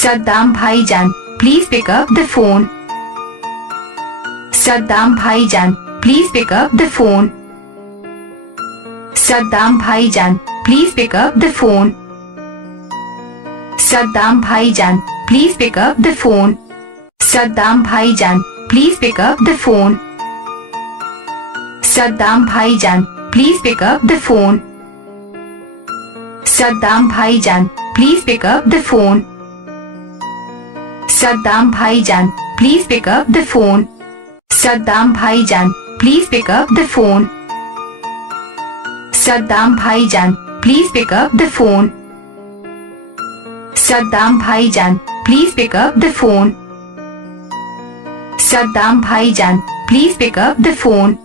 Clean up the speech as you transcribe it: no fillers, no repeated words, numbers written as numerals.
Saddam bhaijan, please pick up the phone. Saddam bhaijan, please pick up the phone. Saddam bhaijan, please pick up the phone. Saddam bhaijan, please pick up the phone. Saddam bhaijan, please pick up the phone. Saddam bhaijan, please pick up the phone. Saddam bhaijan, please pick up the phone. Saddam bhaijan, please pick up the phone. Saddam bhaijan, please pick up the phone. Saddam bhaijan, please pick up the phone. Saddam bhaijan, please pick up the phone. Saddam bhaijan, please pick up the phone.